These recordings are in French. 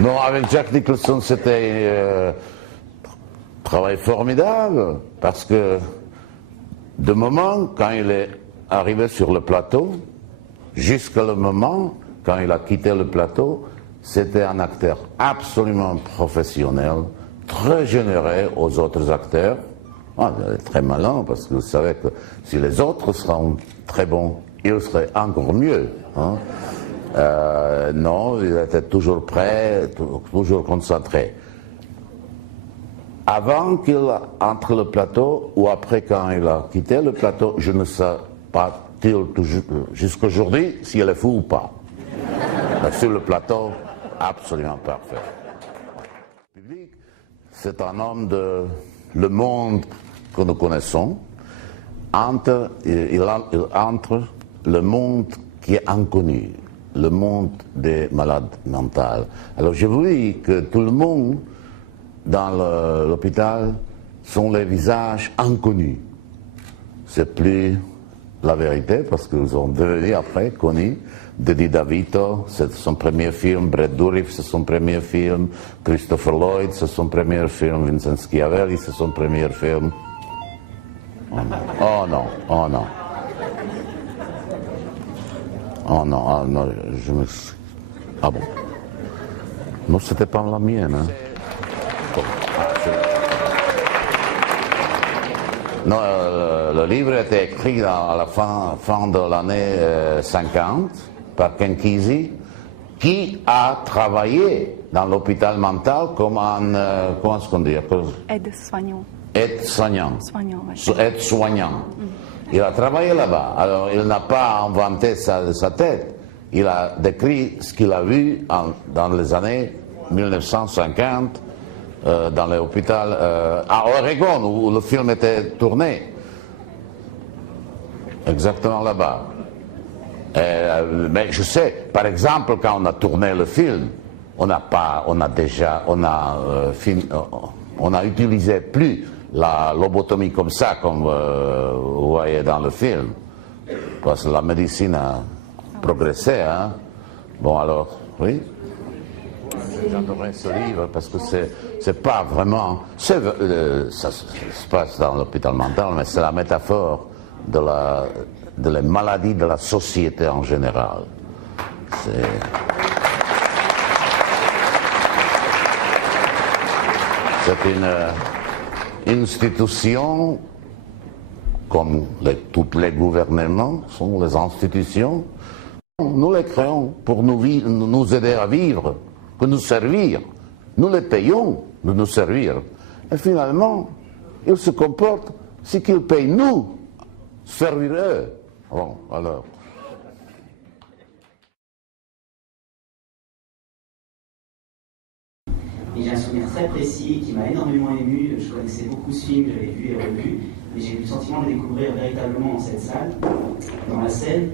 Non, avec Jack Nicholson, c'était travail formidable, parce que de moment, quand il est arrivé sur le plateau, jusqu'à le moment, quand il a quitté le plateau, c'était un acteur absolument professionnel, très généreux aux autres acteurs. Ah, il est très malin, parce que vous savez que si les autres seront très bons, il serait encore mieux. Hein. Non, il était toujours prêt, toujours concentré. Avant qu'il entre le plateau, ou après quand il a quitté le plateau, je ne sais pas jusqu'à aujourd'hui s'il est fou ou pas. Mais sur le plateau, absolument parfait. Le public, c'est un homme de le monde que nous connaissons, entre le monde qui est inconnu, le monde des malades mentaux. Alors je vous dis que tout le monde dans l'hôpital sont les visages inconnus. C'est plus la vérité, parce qu'ils sont devenus après connus. Danny DeVito, c'est son premier film, Brett Dourif, c'est son premier film, Christopher Lloyd, c'est son premier film, Vincent Schiavelli, c'est son premier film. Oh non, oh non. Oh non, oh non, je me... Ah bon? Non, c'était pas la mienne. Hein. Bon. Non, le livre a été écrit à la fin de l'année 50 par Ken Kesey, qui a travaillé dans l'hôpital mental comme un, comment est-ce qu'on dit? Aide-soignant. Aide-soignant. Ouais. Aide-soignant. Il a travaillé là-bas. Alors, il n'a pas inventé sa tête. Il a décrit ce qu'il a vu dans les années 1950 dans l'hôpital à Oregon, où le film était tourné. Exactement là-bas. Mais je sais, par exemple, quand on a tourné le film, on a utilisé plus la lobotomie comme ça, comme vous voyez dans le film, parce que la médecine a progressé. Hein. Bon alors, oui. J'adorais ce livre parce que c'est pas vraiment... ça se passe dans l'hôpital mental, mais c'est la métaphore de la maladie de la société en général. C'est une institution, comme tous les gouvernements sont les institutions. Nous les créons pour nous aider à vivre, pour nous servir. Nous les payons de nous servir. Et finalement, ils se comportent, c'est qu'ils payent nous, servir eux. Bon, alors... Et j'ai un souvenir très précis qui m'a énormément ému. Je connaissais beaucoup ce film, je l'avais vu et revu, mais j'ai eu le sentiment de le découvrir véritablement dans cette salle, dans la scène.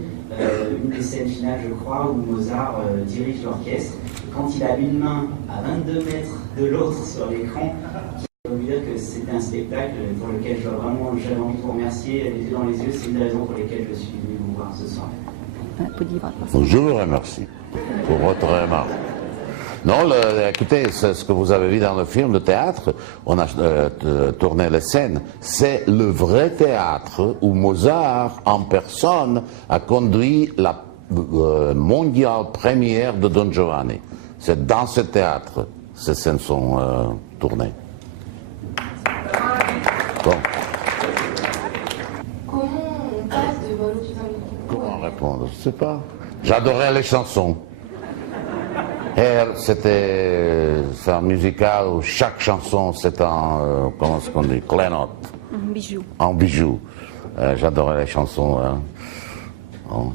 Une des scènes finales, je crois, où Mozart dirige l'orchestre. Et quand il a une main à 22 mètres de l'autre sur l'écran, je peux vous dire que c'était un spectacle pour lequel j'avais envie de vous remercier, les yeux dans les yeux. C'est une des raisons pour lesquelles je suis venu vous voir ce soir. Je vous remercie pour votre remarque. Non, écoutez, ce que vous avez vu dans le film de théâtre, on a tourné les scènes. C'est le vrai théâtre où Mozart, en personne, a conduit la mondiale première de Don Giovanni. C'est dans ce théâtre que ces scènes sont tournées. Bon. Comment on passe de Volo Comment répondre? Je ne sais pas. J'adorais les chansons. C'était un musical où chaque chanson c'est un, comment est-ce qu'on dit, clénote. Un bijou. Un bijou. J'adorais les chansons. Hein. Bon.